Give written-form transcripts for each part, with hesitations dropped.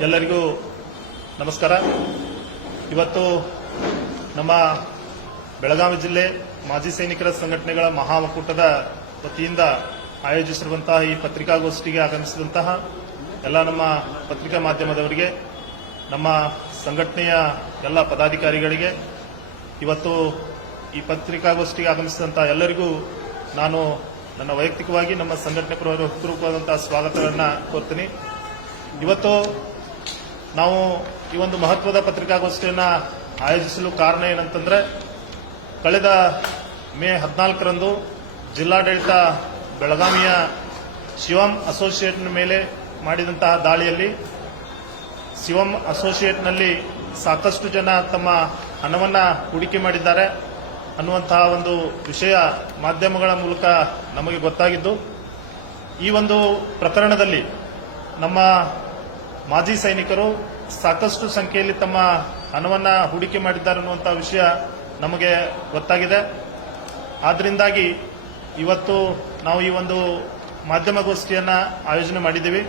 ಎಲ್ಲರಿಗೂ ನಮಸ್ಕಾರ. ಇವತ್ತು ನಮ್ಮ ಬೆಳಗಾವಿ ಜಿಲ್ಲೆ ಮಾಜಿ ಸೈನಿಕರ ಸಂಘಟನೆಗಳ ಮಹಾ ಒಕ್ಕೂಟದ ವತಿಯಿಂದ ಆಯೋಜಿಸಿರುವಂತಹ ಈ ಪತ್ರಿಕಾಗೋಷ್ಠಿಗೆ ಆಗಮಿಸಿದಂತಹ ಎಲ್ಲ ನಮ್ಮ ಪತ್ರಿಕಾ ಮಾಧ್ಯಮದವರಿಗೆ, ನಮ್ಮ ಸಂಘಟನೆಯ ಎಲ್ಲ ಪದಾಧಿಕಾರಿಗಳಿಗೆ, ಇವತ್ತು ಈ ಪತ್ರಿಕಾಗೋಷ್ಠಿಗೆ ಆಗಮಿಸಿದಂತಹ ಎಲ್ಲರಿಗೂ ನಾನು ನನ್ನ ವೈಯಕ್ತಿಕವಾಗಿ ನಮ್ಮ ಸಂಘಟನೆ ಪೂರ್ವಕವಾದಂತಹ ಸ್ವಾಗತವನ್ನು ಕೋರ್ತೀನಿ. ಇವತ್ತು ನಾವು ಈ ಒಂದು ಮಹತ್ವದ ಪತ್ರಿಕಾಗೋಷ್ಠಿಯನ್ನು ಆಯೋಜಿಸಲು ಕಾರಣ ಏನಂತಂದ್ರೆ, ಕಳೆದ ಮೇ 14ರಂದು ಜಿಲ್ಲಾಡಳಿತ ಬೆಳಗಾವಿಯ ಶಿವಂ ಅಸೋಸಿಯೇಟ್ನ ಮೇಲೆ ಮಾಡಿದಂತಹ ದಾಳಿಯಲ್ಲಿ ಶಿವಂ ಅಸೋಸಿಯೇಟ್ನಲ್ಲಿ ಸಾಕಷ್ಟು ಜನ ತಮ್ಮ ಹಣವನ್ನು ಹೂಡಿಕೆ ಮಾಡಿದ್ದಾರೆ ಅನ್ನುವಂತಹ ಒಂದು ವಿಷಯ ಮಾಧ್ಯಮಗಳ ಮೂಲಕ ನಮಗೆ ಗೊತ್ತಾಗಿದ್ದು, ಈ ಒಂದು ಪ್ರಕರಣದಲ್ಲಿ ನಮ್ಮ ಮಾಜಿ ಸೈನಿಕರು ಸಾಕಷ್ಟು ಸಂಖ್ಯೆಯಲ್ಲಿ ತಮ್ಮ ಹಣವನ್ನು ಹೂಡಿಕೆ ಮಾಡಿದ್ದಾರೆ ಅನ್ನುವಂತಹ ವಿಷಯ ನಮಗೆ ಗೊತ್ತಾಗಿದೆ. ಆದ್ದರಿಂದಾಗಿ ಇವತ್ತು ನಾವು ಈ ಒಂದು ಮಾಧ್ಯಮಗೋಷ್ಠಿಯನ್ನು ಆಯೋಜನೆ ಮಾಡಿದ್ದೀವಿ.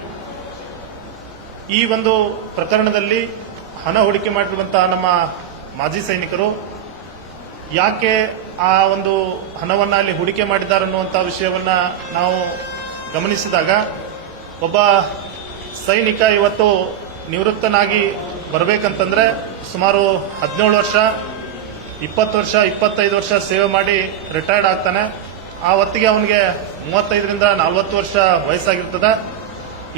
ಈ ಒಂದು ಪ್ರಕರಣದಲ್ಲಿ ಹಣ ಹೂಡಿಕೆ ಮಾಡಿರುವಂತಹ ನಮ್ಮ ಮಾಜಿ ಸೈನಿಕರು ಯಾಕೆ ಆ ಒಂದು ಹಣವನ್ನು ಅಲ್ಲಿ ಹೂಡಿಕೆ ಮಾಡಿದ್ದಾರೆ ಅನ್ನುವಂಥ ವಿಷಯವನ್ನು ನಾವು ಗಮನಿಸಿದಾಗ, ಒಬ್ಬ ಸೈನಿಕ ಇವತ್ತು ನಿವೃತ್ತನಾಗಿ ಬರಬೇಕಂತಂದ್ರೆ ಸುಮಾರು 17 ವರ್ಷ, 20 ವರ್ಷ, 25 ವರ್ಷ ಸೇವೆ ಮಾಡಿ ರಿಟೈರ್ಡ್ ಆಗ್ತಾನೆ. ಆ ಹೊತ್ತಿಗೆ ಅವನಿಗೆ 35ರಿಂದ 40 ವರ್ಷ ವಯಸ್ಸಾಗಿರ್ತದೆ.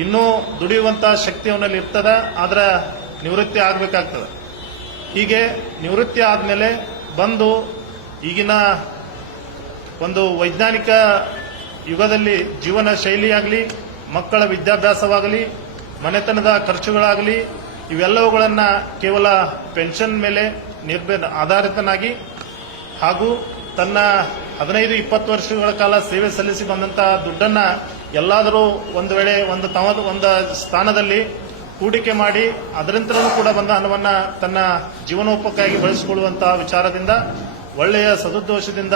ಇನ್ನೂ ದುಡಿಯುವಂತ ಶಕ್ತಿ ಅವನಲ್ಲಿ ಇರ್ತದೆ, ಆದ್ರೆ ನಿವೃತ್ತಿ ಆಗಬೇಕಾಗ್ತದೆ. ಹೀಗೆ ನಿವೃತ್ತಿ ಆದ್ಮೇಲೆ ಬಂದು ಈಗಿನ ಒಂದು ವೈಜ್ಞಾನಿಕ ಯುಗದಲ್ಲಿ ಜೀವನ ಶೈಲಿಯಾಗಲಿ, ಮಕ್ಕಳ ವಿದ್ಯಾಭ್ಯಾಸವಾಗಲಿ, ಮನೆತನದ ಖರ್ಚುಗಳಾಗಲಿ, ಇವೆಲ್ಲವುಗಳನ್ನ ಕೇವಲ ಪೆನ್ಷನ್ ಮೇಲೆ ಆಧಾರಿತನಾಗಿ ಹಾಗೂ ತನ್ನ 15-20 ವರ್ಷಗಳ ಕಾಲ ಸೇವೆ ಸಲ್ಲಿಸಿ ಬಂದಂತಹ ದುಡ್ಡನ್ನ ಎಲ್ಲಾದರೂ ಒಂದು ವೇಳೆ ಒಂದು ಸ್ಥಾನದಲ್ಲಿ ಹೂಡಿಕೆ ಮಾಡಿ ಅದರಿಂದಲೂ ಕೂಡ ಬಂದ ಹಣವನ್ನ ತನ್ನ ಜೀವನೋಪಕ್ಕಾಗಿ ಬಳಸಿಕೊಳ್ಳುವಂತಹ ವಿಚಾರದಿಂದ, ಒಳ್ಳೆಯ ಸದುದ್ದೇಶದಿಂದ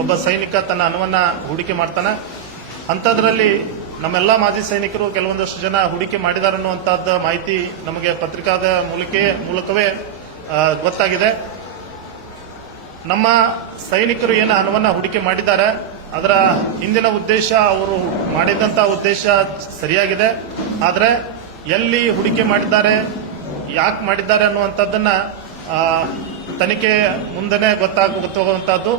ಒಬ್ಬ ಸೈನಿಕ ತನ್ನ ಹಣವನ್ನ ಹೂಡಿಕೆ ಮಾಡ್ತಾನೆ. ಅಂಥದ್ರಲ್ಲಿ ನಮ್ಮೆಲ್ಲ ಮಾಜಿ ಸೈನಿಕರು ಕೆಲವೊಂದಷ್ಟು ಜನ ಹೂಡಿಕೆ ಮಾಡಿದ್ದಾರೆ ಅನ್ನುವಂತಹದ್ದು ಮಾಹಿತಿ ನಮಗೆ ಪತ್ರಿಕಾದ ಮೂಲಕವೇ ಗೊತ್ತಾಗಿದೆ. ನಮ್ಮ ಸೈನಿಕರು ಏನು ಹಣವನ್ನ ಹೂಡಿಕೆ ಮಾಡಿದ್ದಾರೆ, ಅದರ ಹಿಂದಿನ ಉದ್ದೇಶ, ಅವರು ಮಾಡಿದಂತಹ ಉದ್ದೇಶ ಸರಿಯಾಗಿದೆ. ಆದರೆ ಎಲ್ಲಿ ಹೂಡಿಕೆ ಮಾಡಿದ್ದಾರೆ, ಯಾಕೆ ಮಾಡಿದ್ದಾರೆ ಅನ್ನುವಂಥದ್ದನ್ನ ತನಿಖೆ ಮುಂದೆನೆ ಗೊತ್ತಾಗುವಂತಹದ್ದು.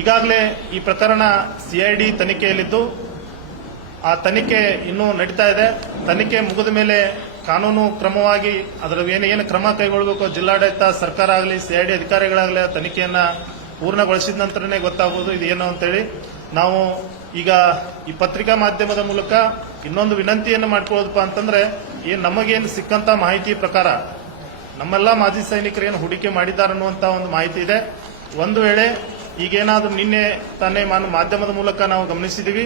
ಈಗಾಗಲೇ ಈ ಪ್ರಕರಣ CID ತನಿಖೆಯಲ್ಲಿದ್ದು, ಆ ತನಿಖೆ ಇನ್ನೂ ನಡೀತಾ ಇದೆ. ತನಿಖೆ ಮುಗಿದ ಮೇಲೆ ಕಾನೂನು ಕ್ರಮವಾಗಿ ಅದರ ಏನು ಕ್ರಮ ಕೈಗೊಳ್ಳಬೇಕು, ಜಿಲ್ಲಾಡಳಿತ, ಸರ್ಕಾರ ಆಗಲಿ, CID ಅಧಿಕಾರಿಗಳಾಗಲಿ ತನಿಖೆಯನ್ನ ಪೂರ್ಣಗೊಳಿಸಿದ ನಂತರನೇ ಗೊತ್ತಾಗೋದು ಇದೇನು ಅಂತೇಳಿ. ನಾವು ಈಗ ಈ ಪತ್ರಿಕಾ ಮಾಧ್ಯಮದ ಮೂಲಕ ಇನ್ನೊಂದು ವಿನಂತಿಯನ್ನು ಮಾಡ್ಕೊಳ್ಳೋದಪ್ಪ ಅಂತಂದ್ರೆ, ನಮಗೇನು ಸಿಕ್ಕಂತ ಮಾಹಿತಿ ಪ್ರಕಾರ ನಮ್ಮೆಲ್ಲ ಮಾಜಿ ಸೈನಿಕರು ಏನು ಹೂಡಿಕೆ ಮಾಡಿದ್ದಾರೆ ಅನ್ನುವಂತ ಒಂದು ಮಾಹಿತಿ ಇದೆ. ಒಂದು ವೇಳೆ ಈಗೇನಾದ್ರೂ ನಿನ್ನೆ ತಾನೇ ಮಾಧ್ಯಮದ ಮೂಲಕ ನಾವು ಗಮನಿಸಿದೀವಿ,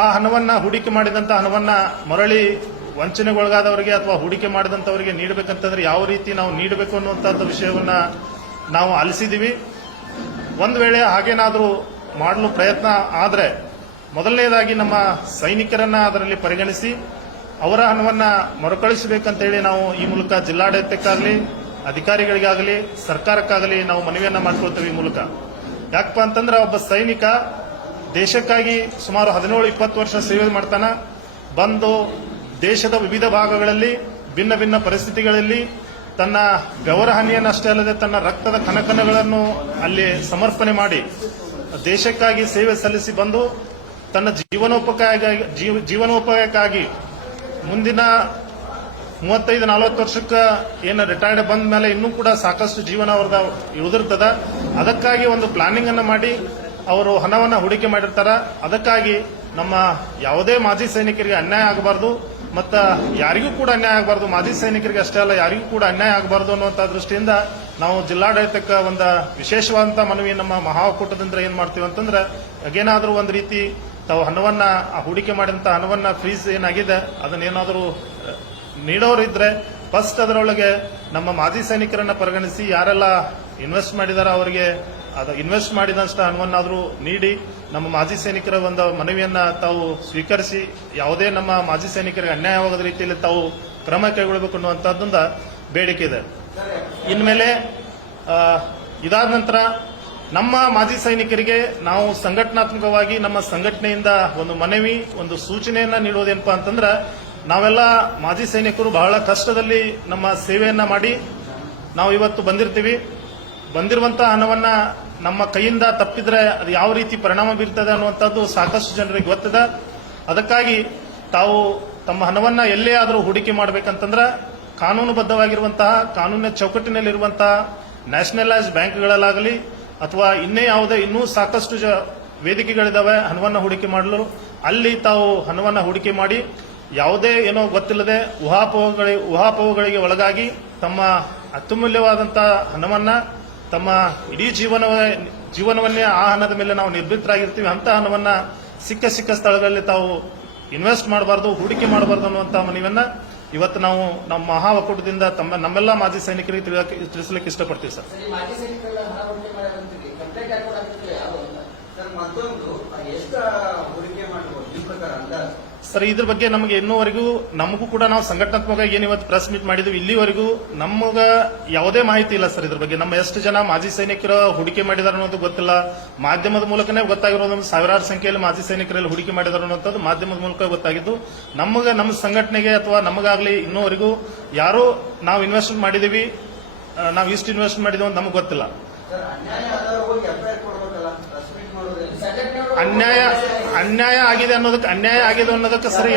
ಆ ಹಣವನ್ನ ಹೂಡಿಕೆ ಮಾಡಿದಂತ ಹಣವನ್ನ ಮರಳಿ ವಂಚನೆಗೊಳಗಾದವರಿಗೆ ಅಥವಾ ಹೂಡಿಕೆ ಮಾಡಿದಂತವರಿಗೆ ನೀಡಬೇಕಂತಂದ್ರೆ ಯಾವ ರೀತಿ ನಾವು ನೀಡಬೇಕು ಅನ್ನುವಂತಹ ವಿಷಯವನ್ನ ನಾವು ಆಲಿಸಿದೀವಿ. ಒಂದು ವೇಳೆ ಹಾಗೇನಾದ್ರೂ ಮಾಡಲು ಪ್ರಯತ್ನ ಆದ್ರೆ, ಮೊದಲನೇದಾಗಿ ನಮ್ಮ ಸೈನಿಕರನ್ನ ಅದರಲ್ಲಿ ಪರಿಗಣಿಸಿ ಅವರ ಹಣವನ್ನ ಮರುಕಳಿಸಬೇಕಂತೇಳಿ ನಾವು ಈ ಮೂಲಕ ಜಿಲ್ಲಾಡಳಿತಕ್ಕಾಗಲಿ, ಅಧಿಕಾರಿಗಳಿಗಾಗಲಿ, ಸರ್ಕಾರಕ್ಕಾಗಲಿ ನಾವು ಮನವಿಯನ್ನ ಮಾಡ್ಕೊಳ್ತೇವೆ ಈ ಮೂಲಕ. ಯಾಕಪ್ಪ ಅಂತಂದ್ರೆ, ಒಬ್ಬ ಸೈನಿಕ ದೇಶಕ್ಕಾಗಿ ಸುಮಾರು 17-20 ವರ್ಷ ಸೇವೆ ಮಾಡ್ತಾನ. ಬಂದು ದೇಶದ ವಿವಿಧ ಭಾಗಗಳಲ್ಲಿ ಭಿನ್ನ ಭಿನ್ನ ಪರಿಸ್ಥಿತಿಗಳಲ್ಲಿ ತನ್ನ ಬೆವರ ಹನಿಯನ್ನಷ್ಟೇ ಅಲ್ಲದೆ ತನ್ನ ರಕ್ತದ ಕಣಕಣಗಳನ್ನು ಅಲ್ಲಿ ಸಮರ್ಪಣೆ ಮಾಡಿ ದೇಶಕ್ಕಾಗಿ ಸೇವೆ ಸಲ್ಲಿಸಿ ಬಂದು ತನ್ನ ಜೀವನೋಪಾಯಕ್ಕಾಗಿ ಮುಂದಿನ 35-40 ವರ್ಷಕ್ಕೆ ಏನು ರಿಟೈರ್ಡ್ ಬಂದ ಮೇಲೆ ಇನ್ನೂ ಕೂಡ ಸಾಕಷ್ಟು ಜೀವನ ಅವ್ರದ ಉಳಿದಿರ್ತದ. ಅದಕ್ಕಾಗಿ ಒಂದು ಪ್ಲಾನಿಂಗ್ ಅನ್ನು ಮಾಡಿ ಅವರು ಹಣವನ್ನ ಹೂಡಿಕೆ ಮಾಡಿರ್ತಾರ. ಅದಕ್ಕಾಗಿ ನಮ್ಮ ಯಾವುದೇ ಮಾಜಿ ಸೈನಿಕರಿಗೆ ಅನ್ಯಾಯ ಆಗಬಾರದು, ಮತ್ತ ಯಾರಿಗೂ ಕೂಡ ಅನ್ಯಾಯ ಆಗಬಾರದು. ಮಾಜಿ ಸೈನಿಕರಿಗೆ ಅಷ್ಟೇ ಅಲ್ಲ, ಯಾರಿಗೂ ಕೂಡ ಅನ್ಯಾಯ ಆಗಬಾರದು ಅನ್ನುವಂಥ ದೃಷ್ಟಿಯಿಂದ ನಾವು ಜಿಲ್ಲಾಡಳಿತಕ್ಕೆ ಒಂದು ವಿಶೇಷವಾದಂತಹ ಮನವಿ ನಮ್ಮ ಮಹಾ ಒಕ್ಕೂಟದಿಂದ ಏನ್ ಮಾಡ್ತೀವಿ ಅಂತಂದ್ರೆ, ಏನಾದರೂ ಒಂದು ರೀತಿ ತಾವು ಹಣವನ್ನ ಹೂಡಿಕೆ ಮಾಡಿದಂತ ಹಣವನ್ನ ಫ್ರೀಸ್ ಏನಾಗಿದೆ ಅದನ್ನೇನಾದರೂ ನೀಡೋರಿದ್ರೆ ಫಸ್ಟ್ ಅದರೊಳಗೆ ನಮ್ಮ ಮಾಜಿ ಸೈನಿಕರನ್ನ ಪರಿಗಣಿಸಿ ಯಾರೆಲ್ಲ ಇನ್ವೆಸ್ಟ್ ಮಾಡಿದಾರ ಅವರಿಗೆ ಅದು ಇನ್ವೆಸ್ಟ್ ಮಾಡಿದಷ್ಟು ಹಣವನ್ನಾದರೂ ನೀಡಿ ನಮ್ಮ ಮಾಜಿ ಸೈನಿಕರ ಒಂದು ಮನವಿಯನ್ನ ತಾವು ಸ್ವೀಕರಿಸಿ ಯಾವುದೇ ನಮ್ಮ ಮಾಜಿ ಸೈನಿಕರಿಗೆ ಅನ್ಯಾಯವಾಗದ ರೀತಿಯಲ್ಲಿ ತಾವು ಕ್ರಮ ಕೈಗೊಳ್ಳಬೇಕು ಅನ್ನುವಂಥದ್ದೊಂದು ಬೇಡಿಕೆ ಇದೆ. ಇನ್ಮೇಲೆ ಇದಾದ ನಂತರ ನಮ್ಮ ಮಾಜಿ ಸೈನಿಕರಿಗೆ ನಾವು ಸಂಘಟನಾತ್ಮಕವಾಗಿ ನಮ್ಮ ಸಂಘಟನೆಯಿಂದ ಒಂದು ಮನವಿ, ಒಂದು ಸೂಚನೆಯನ್ನ ನೀಡುವುದೇನಪ್ಪಾ ಅಂತಂದ್ರೆ, ನಾವೆಲ್ಲ ಮಾಜಿ ಸೈನಿಕರು ಬಹಳ ಕಷ್ಟದಲ್ಲಿ ನಮ್ಮ ಸೇವೆಯನ್ನ ಮಾಡಿ ನಾವು ಇವತ್ತು ಬಂದಿರ್ತೀವಿ. ಬಂದಿರುವಂತಹ ಹಣವನ್ನ ನಮ್ಮ ಕೈಯಿಂದ ತಪ್ಪಿದ್ರೆ ಅದು ಯಾವ ರೀತಿ ಪರಿಣಾಮ ಬೀರ್ತದೆ ಅನ್ನುವಂಥದ್ದು ಸಾಕಷ್ಟು ಜನರಿಗೆ ಗೊತ್ತಿದೆ. ಅದಕ್ಕಾಗಿ ತಾವು ತಮ್ಮ ಹಣವನ್ನ ಎಲ್ಲೇ ಆದರೂ ಹೂಡಿಕೆ ಮಾಡಬೇಕಂತಂದ್ರೆ ಕಾನೂನುಬದ್ಧವಾಗಿರುವಂತಹ, ಕಾನೂನಿನ ಚೌಕಟ್ಟಿನಲ್ಲಿರುವಂತಹ ನ್ಯಾಷನಲೈಸ್ ಬ್ಯಾಂಕ್ಗಳಲ್ಲಾಗಲಿ ಅಥವಾ ಇನ್ನೂ ಸಾಕಷ್ಟು ವೇದಿಕೆಗಳಿದಾವೆ ಹಣವನ್ನ ಹೂಡಿಕೆ ಮಾಡಲು. ಅಲ್ಲಿ ತಾವು ಹಣವನ್ನ ಹೂಡಿಕೆ ಮಾಡಿ ಯಾವುದೇ ಏನೋ ಗೊತ್ತಿಲ್ಲದೆ ಊಹಾಪೋಹಗಳಿಗೆ ಒಳಗಾಗಿ ತಮ್ಮ ಅತ್ಯಮೂಲ್ಯವಾದಂತಹ ಹಣವನ್ನ, ತಮ್ಮ ಇಡೀ ಜೀವನವನ್ನೇ ಆ ಹಣದ ಮೇಲೆ ನಾವು ನಿರ್ಭೀತರಾಗಿರ್ತೀವಿ, ಅಂತ ಹಣವನ್ನ ಸಿಕ್ಕ ಸ್ಥಳಗಳಲ್ಲಿ ತಾವು ಇನ್ವೆಸ್ಟ್ ಮಾಡಬಾರ್ದು, ಹೂಡಿಕೆ ಮಾಡಬಾರ್ದು ಅನ್ನುವಂತಹ ಮನವಿಯನ್ನ ಇವತ್ತು ನಾವು ನಮ್ಮ ಮಹಾ ಒಕ್ಕೂಟದಿಂದ ನಮ್ಮೆಲ್ಲ ಮಾಜಿ ಸೈನಿಕರಿಗೆ ತಿಳಿಸಲಿಕ್ಕೆ ಇಷ್ಟಪಡ್ತೀವಿ ಸರ್. ಸರ್, ಇದ್ರ ಬಗ್ಗೆ ನಮಗೆ ಇನ್ನೂವರೆಗೂ ನಮಗೂ ಕೂಡ ನಾವು ಸಂಘಟನಾತ್ಮಕವಾಗಿ ಏನು ಇವತ್ತು ಪ್ರೆಸ್ ಮೀಟ್ ಮಾಡಿದ್ವಿ, ಇಲ್ಲಿವರೆಗೂ ನಮಗ ಯಾವುದೇ ಮಾಹಿತಿ ಇಲ್ಲ ಸರ್. ಇದ್ರ ಬಗ್ಗೆ ನಮ್ಮ ಎಷ್ಟು ಜನ ಮಾಜಿ ಸೈನಿಕರು ಹೂಡಿಕೆ ಮಾಡಿದಾರೆ ಅನ್ನೋದು ಗೊತ್ತಿಲ್ಲ. ಮಾಧ್ಯಮದ ಮೂಲಕನೇ ಗೊತ್ತಾಗಿರೋದು, ಸಾವಿರಾರು ಸಂಖ್ಯೆಯಲ್ಲಿ ಮಾಜಿ ಸೈನಿಕರಲ್ಲಿ ಹೂಡಿಕೆ ಮಾಡಿದಾರೆ ಅನ್ನೋಂಥದ್ದು ಮಾಧ್ಯಮದ ಮೂಲಕ ಗೊತ್ತಾಗಿದ್ದು. ನಮ್ಮ ಸಂಘಟನೆಗೆ ಅಥವಾ ನಮಗಾಗ್ಲಿ ಇನ್ನೂವರೆಗೂ ಯಾರು ನಾವು ಇನ್ವೆಸ್ಟ್ ಮಾಡಿದೀವಿ, ನಾವು ಇಷ್ಟು ಇನ್ವೆಸ್ಟ್ ಮಾಡಿದೀವಿ ಅಂತ ನಮಗೆ ಗೊತ್ತಿಲ್ಲ. ಅನ್ಯಾಯ ಆಗಿದೆ ಅನ್ನೋದಕ್ಕೆ ಸರಿ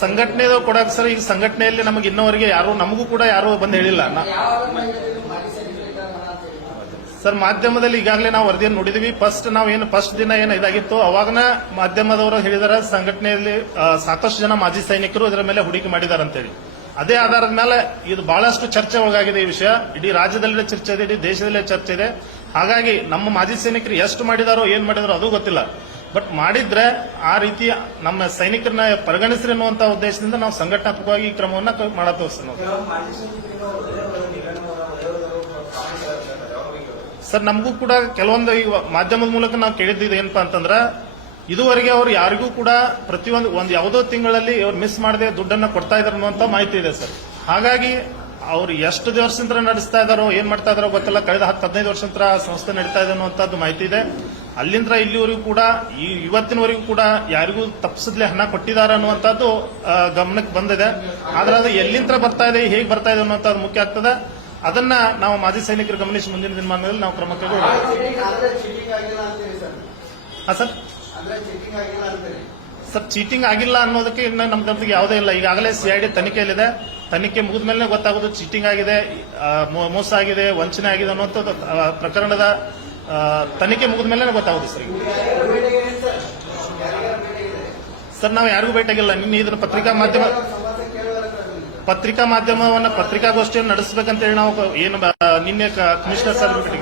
ಸಂಘಟನೆ ಕೊಡಕ್ಕೆ ಸರ್. ಈಗ ಸಂಘಟನೆಯಲ್ಲಿ ನಮಗೆ ಇನ್ನವರೆಗೆ ನಮಗೂ ಕೂಡ ಯಾರು ಬಂದು ಹೇಳಿಲ್ಲ ಸರ್. ಮಾಧ್ಯಮದಲ್ಲಿ ಈಗಾಗಲೇ ನಾವು ವರದಿಯನ್ನು ನೋಡಿದೀವಿ. ಫಸ್ಟ್ ದಿನ ಏನು ಇದಾಗಿತ್ತು ಅವಾಗನ ಮಾಧ್ಯಮದವರು ಹೇಳಿದಾರೆ ಸಂಘಟನೆಯಲ್ಲಿ ಸಾಕಷ್ಟು ಜನ ಮಾಜಿ ಸೈನಿಕರು ಇದರ ಮೇಲೆ ಹೂಡಿಕೆ ಮಾಡಿದ್ದಾರೆ ಅಂತೇಳಿ. ಅದೇ ಆಧಾರದ ಮೇಲೆ ಇದು ಬಹಳಷ್ಟು ಚರ್ಚೆ ಒಳಗಾಗಿದೆ ಈ ವಿಷಯ. ಇಡೀ ರಾಜ್ಯದಲ್ಲೇ ಚರ್ಚೆ ಇದೆ, ಇಡೀ ದೇಶದಲ್ಲೇ ಚರ್ಚೆ ಇದೆ. ಹಾಗಾಗಿ ನಮ್ಮ ಮಾಜಿ ಸೈನಿಕರು ಎಷ್ಟು ಮಾಡಿದಾರೋ ಏನ್ ಮಾಡಿದಾರೋ ಅದು ಗೊತ್ತಿಲ್ಲ. ಬಟ್ ಮಾಡಿದ್ರೆ ಆ ರೀತಿ ನಮ್ಮ ಸೈನಿಕರನ್ನ ಪರಿಗಣಿಸ್ರಿ ಅನ್ನುವಂತ ಉದ್ದೇಶದಿಂದ ನಾವು ಸಂಘಟನಾತ್ಮಕವಾಗಿ ಈ ಕ್ರಮವನ್ನ ಮಾಡತ್ತೇವೆ ಸರ್. ನಮಗೂ ಕೂಡ ಕೆಲವೊಂದು ಮಾಧ್ಯಮದ ಮೂಲಕ ನಾವು ಕೇಳಿದ್ದು ಏನಪ್ಪಾ ಅಂತಂದ್ರೆ, ಇದುವರೆಗೆ ಅವರು ಯಾರಿಗೂ ಕೂಡ ಪ್ರತಿಯೊಂದು ಯಾವುದೋ ತಿಂಗಳಲ್ಲಿ ಅವ್ರು ಮಿಸ್ ಮಾಡದೆ ದುಡ್ಡನ್ನ ಕೊಡ್ತಾ ಇದಾರೆ ಅನ್ನುವಂತ ಮಾಹಿತಿ ಇದೆ ಸರ್. ಹಾಗಾಗಿ ಅವ್ರು ಎಷ್ಟು ವರ್ಷದಿಂದ ನಡೆಸ್ತಾ ಇದಾರೋ ಏನ್ ಮಾಡ್ತಾ ಇದಾರೋ ಗೊತ್ತಿಲ್ಲ. ಕಳೆದ 10-15 ವರ್ಷದಿಂದ ಸಂಸ್ಥೆ ನಡೀತಾ ಇದೆ ಅನ್ನುವಂಥದ್ದು ಮಾಹಿತಿ ಇದೆ. ಅಲ್ಲಿಂದ ಇಲ್ಲಿವರೆಗೂ ಕೂಡ ಇವತ್ತಿನವರೆಗೂ ಕೂಡ ಯಾರಿಗೂ ತಪ್ಪಿಸದ್ಲೆ ಹಣ ಕೊಟ್ಟಿದ್ದಾರೆ ಅನ್ನುವಂಥದ್ದು ಗಮನಕ್ಕೆ ಬಂದಿದೆ. ಆದ್ರೆ ಅದು ಎಲ್ಲಿಂದ ಬರ್ತಾ ಇದೆ, ಹೇಗೆ ಬರ್ತಾ ಇದೆ ಅನ್ನುವಂಥದ್ದು ಮುಖ್ಯ ಆಗ್ತದೆ. ಅದನ್ನ ನಾವು ಮಾಜಿ ಸೈನಿಕರು ಗಮನಿಸಿ ಮುಂದಿನ ದಿನಮಾನಗಳಲ್ಲಿ ನಾವು ಕ್ರಮ ಕೈಗೊಳ್ಳಬೇಕು. ಸರ್ ಚೀಟಿಂಗ್ ಆಗಿಲ್ಲ ಅನ್ನೋದಕ್ಕೆ ಇನ್ನು ನಮ್ಮ ಗಮನಕ್ಕೆ ಯಾವುದೇ ಇಲ್ಲ. ಈಗಾಗಲೇ ಸಿಐಡಿ ತನಿಖೆಯಲ್ಲಿದೆ. ತನಿಖೆ ಮುಗಿದ ಮೇಲೆ ಗೊತ್ತಾಗೋದು ಚೀಟಿಂಗ್ ಆಗಿದೆ, ಮೋಸ ಆಗಿದೆ, ವಂಚನೆ ಆಗಿದೆ ಅನ್ನುವಂಥದ್ದು ಪ್ರಕರಣದ ತನಿಖೆ ಮುಗಿದ ಮೇಲೆ ಗೊತ್ತಾಗೋದು ಸರ್. ಸರ್, ನಾವು ಯಾರಿಗೂ ಭೇಟಿಯಾಗಿಲ್ಲ. ನಿನ್ನೆ ಇದನ್ನು ಪತ್ರಿಕಾಗೋಷ್ಠಿಯನ್ನು ನಡೆಸಬೇಕಂತ ಹೇಳಿ ನಾವು ಏನು ನಿನ್ನೆ ಕಮಿಷನರ್ ಸರ್ ಭೇಟಿ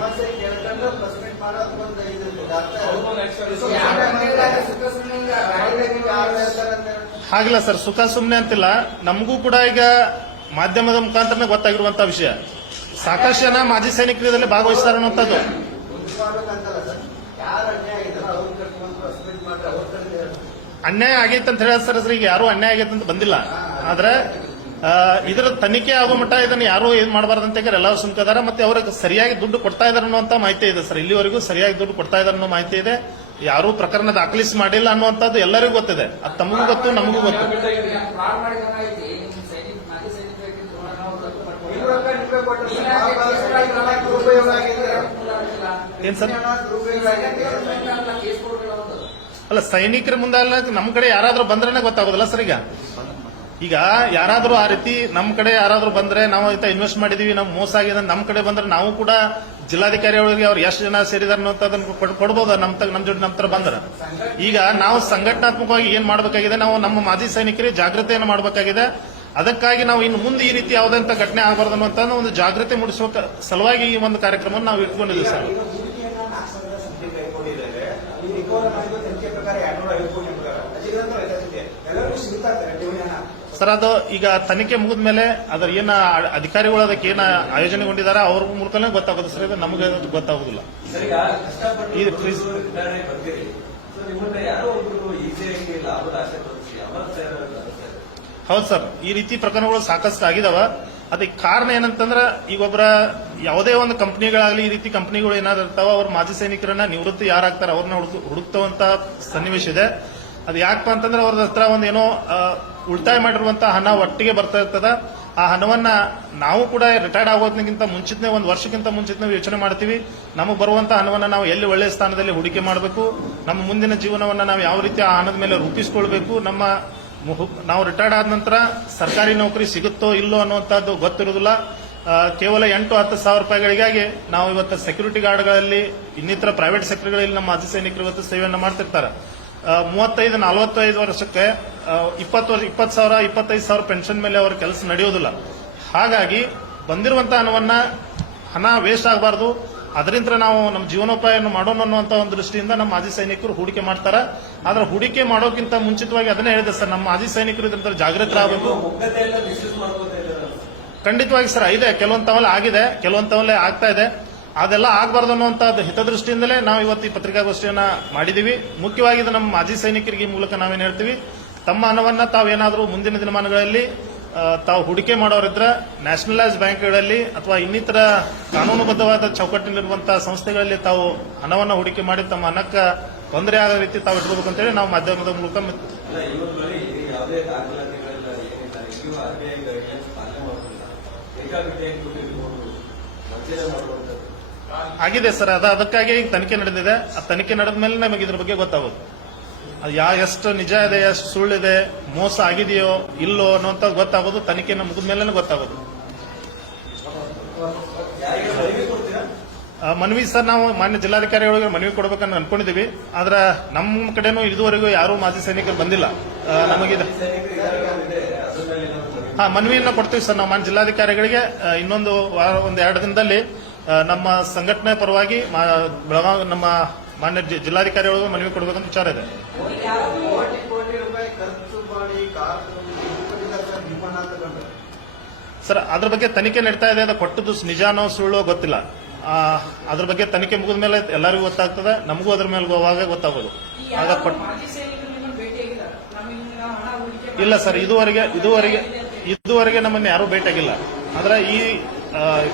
ಹಾಗಿಲ್ಲ ಸರ್. ಸುಖ ಸುಮ್ಮನೆ ಅಂತಿಲ್ಲ. ನಮಗೂ ಕೂಡ ಈಗ ಮಾಧ್ಯಮದ ಮುಖಾಂತರ ಗೊತ್ತಾಗಿರುವಂತಹ ವಿಷಯ. ಸಾಕಷ್ಟು ಜನ ಮಾಜಿ ಸೈನಿಕರಲ್ಲಿ ಭಾಗವಹಿಸ್ತಾರೆ ಅನ್ನುವಂಥದ್ದು. ಅನ್ಯಾಯ ಆಗೈತೆ ಅಂತ ಹೇಳ ಸರ್. ಈಗ ಯಾರು ಅನ್ಯಾಯ ಆಗೈತೆ ಅಂತ ಬಂದಿಲ್ಲ. ಆದ್ರೆ ಇದರ ತನಿಖೆ ಆಗೋ ಮಟ್ಟ ಇದನ್ನು ಯಾರು ಏನ್ ಮಾಡಬಾರ್ದಂತ ಎಲ್ಲರೂ ಸುಮ್ಕದಾರ. ಮತ್ತೆ ಅವ್ರಿಗೆ ಸರಿಯಾಗಿ ದುಡ್ಡು ಕೊಡ್ತಾ ಇದಾರೆ ಅನ್ನುವಂತ ಮಾಹಿತಿ ಇದೆ ಸರ್. ಇಲ್ಲಿವರೆಗೂ ಸರಿಯಾಗಿ ದುಡ್ಡು ಕೊಡ್ತಾ ಇದಾರೆ ಅನ್ನೋ ಮಾಹಿತಿ ಇದೆ. ಯಾರೂ ಪ್ರಕರಣ ದಾಖಲಿಸಿ ಮಾಡಿಲ್ಲ ಅನ್ನುವಂಥದ್ದು ಎಲ್ಲರಿಗೂ ಗೊತ್ತಿದೆ. ಅದು ತಮಗೂ ಗೊತ್ತು, ನಮಗೂ ಗೊತ್ತು. ಏನ್ ಸರ್? ಅಲ್ಲ, ಸೈನಿಕರ ಮುಂದೆ ಅಲ್ಲ, ನಮ್ಮ ಕಡೆ ಯಾರಾದ್ರೂ ಬಂದ್ರೆ ಗೊತ್ತಾಗೋದಿಲ್ಲ ಸರ್. ಈಗ ಯಾರಾದ್ರೂ ಆ ರೀತಿ ನಮ್ಮ ಕಡೆ ಯಾರಾದ್ರೂ ಬಂದ್ರೆ, ನಾವು ಇನ್ವೆಸ್ಟ್ ಮಾಡಿದೀವಿ, ನಾವು ಮೋಸ ಆಗಿದೆ ನಮ್ಮ ಕಡೆ ಬಂದ್ರೆ ನಾವು ಕೂಡ ಜಿಲ್ಲಾಧಿಕಾರಿ ಅವರಿಗೆ ಅವ್ರು ಎಷ್ಟು ಜನ ಸೇರಿದಾರೆ ಅನ್ನೋದನ್ನ ಕೊಡ್ಬೋದು. ನಮ್ಮ ಜೊತೆ ನಮ್ಮ ತರ ಬಂದ್ರೆ. ಈಗ ನಾವು ಸಂಘಟನಾತ್ಮಕವಾಗಿ ಏನ್ ಮಾಡಬೇಕಾಗಿದೆ, ನಾವು ನಮ್ಮ ಮಾಜಿ ಸೈನಿಕರಿಗೆ ಜಾಗೃತಿಯನ್ನು ಮಾಡಬೇಕಾಗಿದೆ. ಅದಕ್ಕಾಗಿ ನಾವು ಇನ್ನು ಮುಂದೆ ಈ ರೀತಿ ಯಾವುದಂತ ಘಟನೆ ಆಗಬಾರ್ದು ಅನ್ನುವಂತ ಒಂದು ಜಾಗೃತಿ ಮೂಡಿಸುವ ಸಲುವಾಗಿ ಈ ಒಂದು ಕಾರ್ಯಕ್ರಮ ನಾವು ಇಟ್ಕೊಂಡಿದ್ದೀವಿ ಸರ್. ಸರ್ ಅದು ಈಗ ತನಿಖೆ ಮುಗಿದ ಮೇಲೆ ಅದರ ಏನ ಅಧಿಕಾರಿಗಳು ಅದಕ್ಕೆ ಏನ ಆಯೋಜನೆಗೊಂಡಿದ್ದಾರೆ ಅವ್ರ ಮೂಲಕನೇ ಗೊತ್ತಾಗೋದು ಸರ್. ಇದು ನಮಗೆ ಗೊತ್ತಾಗೋದಿಲ್ಲ. ಈ ಪ್ಲೀಸ್ ಹೌದು ಸರ್, ಈ ರೀತಿ ಪ್ರಕರಣಗಳು ಸಾಕಷ್ಟು ಆಗಿದಾವ. ಅದಕ್ಕೆ ಕಾರಣ ಏನಂತಂದ್ರೆ ಈಗ ಒಬ್ಬರ ಯಾವುದೇ ಒಂದು ಕಂಪನಿಗಳಾಗಲಿ ಈ ರೀತಿ ಕಂಪನಿಗಳು ಏನಾದ್ರು ಇರ್ತಾವ, ಅವ್ರ ಮಾಜಿ ಸೈನಿಕರನ್ನ ನಿವೃತ್ತಿ ಯಾರಾಗ್ತಾರ ಅವ್ರನ್ನ ಹುಡುಕ್ತವಂತ ಸನ್ನಿವೇಶ ಇದೆ. ಅದು ಯಾಕಪ್ಪ ಅಂತಂದ್ರೆ ಅವ್ರ ಹತ್ರ ಒಂದೇನೋ ಉಳಿತಾಯ ಮಾಡಿರುವಂತಹ ಹಣ ಒಟ್ಟಿಗೆ ಬರ್ತಾ ಇರ್ತದ. ಆ ಹಣವನ್ನ ನಾವು ಕೂಡ ರಿಟೈರ್ಡ್ ಆಗೋದಕ್ಕಿಂತ ಮುಂಚಿತನೇ ಒಂದು ವರ್ಷಕ್ಕಿಂತ ಮುಂಚಿತನೇ ಯೋಚನೆ ಮಾಡ್ತೀವಿ. ನಮಗೆ ಬರುವಂತಹ ಹಣವನ್ನ ನಾವು ಎಲ್ಲಿ ಒಳ್ಳೆಯ ಸ್ಥಾನದಲ್ಲಿ ಹೂಡಿಕೆ ಮಾಡಬೇಕು, ನಮ್ಮ ಮುಂದಿನ ಜೀವನವನ್ನ ನಾವು ಯಾವ ರೀತಿ ಆ ಹಣದ ಮೇಲೆ ರೂಪಿಸಿಕೊಳ್ಬೇಕು, ನಾವು ರಿಟೈರ್ಡ್ ಆದ ನಂತರ ಸರ್ಕಾರಿ ನೌಕರಿ ಸಿಗುತ್ತೋ ಇಲ್ಲೋ ಅನ್ನುವಂಥದ್ದು ಗೊತ್ತಿರುವುದಿಲ್ಲ. ಕೇವಲ 8-10 ಸಾವಿರ ರೂಪಾಯಿಗಳಿಗಾಗಿ ನಾವು ಇವತ್ತು ಸೆಕ್ಯೂರಿಟಿ ಗಾರ್ಡ್ಗಳಲ್ಲಿ ಇನ್ನಿತರ ಪ್ರೈವೇಟ್ ಸೆಕ್ಟರ್ಗಳಲ್ಲಿ ನಮ್ಮ ಮಾಜಿ ಸೈನಿಕರು ಇವತ್ತು ಸೇವೆಯನ್ನು ಮಾಡ್ತಿರ್ತಾರೆ. 35-45 ವರ್ಷಕ್ಕೆ 20 ಸಾವಿರ 25 ಸಾವಿರ ಪೆನ್ಷನ್ ಮೇಲೆ ಅವರ ಕೆಲಸ ನಡೆಯೋದಿಲ್ಲ. ಹಾಗಾಗಿ ಬಂದಿರುವಂತಹ ಹಣ ವೇಸ್ಟ್ ಆಗಬಾರ್ದು, ಅದರಿಂದ ನಾವು ನಮ್ಮ ಜೀವನೋಪಾಯವನ್ನು ಮಾಡೋಣ ಅನ್ನುವಂಥ ಒಂದು ದೃಷ್ಟಿಯಿಂದ ನಮ್ಮ ಮಾಜಿ ಸೈನಿಕರು ಹೂಡಿಕೆ ಮಾಡ್ತಾರೆ. ಆದ್ರೆ ಹೂಡಿಕೆ ಮಾಡೋಕ್ಕಿಂತ ಮುಂಚಿತವಾಗಿ ಅದನ್ನೇ ಹೇಳಿದೆ ಸರ್, ನಮ್ಮ ಮಾಜಿ ಸೈನಿಕರು ಇದರಿಂದ ಜಾಗೃತರಾಗಬೇಕು. ಖಂಡಿತವಾಗಿ ಸರ್ ಇದೆ, ಕೆಲವೊಂತವಲ್ಲ ಆಗಿದೆ, ಕೆಲವೊಂತವಲ್ಲೇ ಆಗ್ತಾ ಇದೆ. ಅದೆಲ್ಲ ಆಗಬಾರ್ದು ಅನ್ನುವಂಥದ್ದು ಹಿತದೃಷ್ಟಿಯಿಂದಲೇ ನಾವು ಇವತ್ತು ಈ ಪತ್ರಿಕಾಗೋಷ್ಠಿಯನ್ನ ಮಾಡಿದೀವಿ. ಮುಖ್ಯವಾಗಿ ಇದು ನಮ್ಮ ಮಾಜಿ ಸೈನಿಕರಿಗೆ ಈ ಮೂಲಕ ನಾವೇನು ಹೇಳ್ತೀವಿ, ತಮ್ಮ ಹಣವನ್ನ ತಾವೇನಾದರೂ ಮುಂದಿನ ದಿನಮಾನಗಳಲ್ಲಿ ತಾವು ಹೂಡಿಕೆ ಮಾಡೋರಿದ್ರೆ ನ್ಯಾಷನಲೈಸ್ ಬ್ಯಾಂಕ್ಗಳಲ್ಲಿ ಅಥವಾ ಇನ್ನಿತರ ಕಾನೂನುಬದ್ಧವಾದ ಚೌಕಟ್ಟಿನಲ್ಲಿರುವಂತಹ ಸಂಸ್ಥೆಗಳಲ್ಲಿ ತಾವು ಹಣವನ್ನು ಹೂಡಿಕೆ ಮಾಡಿ ತಮ್ಮ ಹಣಕ್ಕೆ ತೊಂದರೆ ಆಗೋ ರೀತಿ ತಾವು ಇಟ್ಕೋಬೇಕಂತೇಳಿ ನಾವು ಮಾಧ್ಯಮದ ಮೂಲಕ ಆಗಿದೆ ಸರ್. ಅದಕ್ಕಾಗಿ ಈಗ ತನಿಖೆ ನಡೆದಿದೆ. ಆ ತನಿಖೆ ನಡೆದ ಮೇಲೆ ನಮಗೆ ಇದ್ರ ಬಗ್ಗೆ ಗೊತ್ತಾಗೋದು, ಅದು ಎಷ್ಟು ನಿಜ ಇದೆ, ಎಷ್ಟು ಸುಳ್ಳಿದೆ, ಮೋಸ ಆಗಿದೆಯೋ ಇಲ್ಲೋ ಅನ್ನೋಂಥ ಗೊತ್ತಾಗೋದು ತನಿಖೆನ ಮುಗಿದ ಮೇಲೆ ಗೊತ್ತಾಗೋದು. ಮನವಿ ಸರ್, ನಾವು ಮಾನ್ಯ ಜಿಲ್ಲಾಧಿಕಾರಿಗಳಿಗೆ ಮನವಿ ಕೊಡಬೇಕಂತ ಅನ್ಕೊಂಡಿದೀವಿ. ಆದ್ರೆ ನಮ್ಮ ಕಡೆನೂ ಇದುವರೆಗೂ ಯಾರೂ ಮಾಜಿ ಸೈನಿಕರು ಬಂದಿಲ್ಲ. ನಮಗಿದೆ ಮನವಿಯನ್ನ ಕೊಡ್ತೀವಿ ಸರ್ ನಾವು ಮಾನ್ಯ ಜಿಲ್ಲಾಧಿಕಾರಿಗಳಿಗೆ. ಇನ್ನೊಂದು 1-2 ದಿನದಲ್ಲಿ ನಮ್ಮ ಸಂಘಟನೆ ಪರವಾಗಿ ಬೆಳಗಾವಿ ನಮ್ಮ ಮಾನ್ಯ ಜಿಲ್ಲಾಧಿಕಾರಿಗಳಿಗೂ ಮನವಿ ಕೊಡಬೇಕಂತ ವಿಚಾರ ಇದೆ. ಸರ್ ಅದ್ರ ಬಗ್ಗೆ ತನಿಖೆ ನಡೀತಾ ಇದೆ. ಅದು ಕೊಟ್ಟದ್ದು ನಿಜಾನೋ ಸುಳ್ಳೋ ಗೊತ್ತಿಲ್ಲ. ಅದ್ರ ಬಗ್ಗೆ ತನಿಖೆ ಮುಗಿದ ಮೇಲೆ ಎಲ್ಲರಿಗೂ ಗೊತ್ತಾಗ್ತದೆ, ನಮಗೂ ಅದ್ರ ಮೇಲೆ ಹೋಗುವಾಗ ಗೊತ್ತಾಗೋದು. ಇಲ್ಲ ಸರ್, ಇದುವರೆಗೆ ನಮ್ಮನ್ನು ಯಾರೂ ಭೇಟಿಯಾಗಿಲ್ಲ. ಆದ್ರೆ ಈ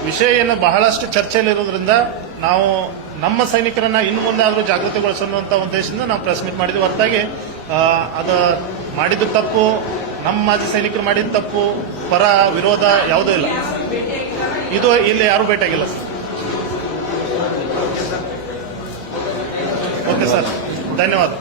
ವಿಷಯ ಏನು ಬಹಳಷ್ಟು ಚರ್ಚೆಯಲ್ಲಿರೋದ್ರಿಂದ ನಾವು ನಮ್ಮ ಸೈನಿಕರನ್ನ ಇನ್ನು ಮುಂದೆ ಆದರೂ ಜಾಗೃತಿಗೊಳಿಸುವಂತ ಉದ್ದೇಶದಿಂದ ನಾವು ಪ್ರೆಸ್ ಮೀಟ್ ಮಾಡಿದ್ವಿ. ಹೊರತಾಗಿ ಅದು ಮಾಡಿದ್ದು ತಪ್ಪು, ನಮ್ಮ ಮಾಜಿ ಸೈನಿಕರು ಮಾಡಿದ ತಪ್ಪು, ಪರ ವಿರೋಧ ಯಾವುದೂ ಇಲ್ಲ. ಇದು ಇಲ್ಲಿ ಯಾರೂ ಭೇಟಿಯಾಗಿಲ್ಲ ಸರ್. ಓಕೆ ಸರ್, ಧನ್ಯವಾದ.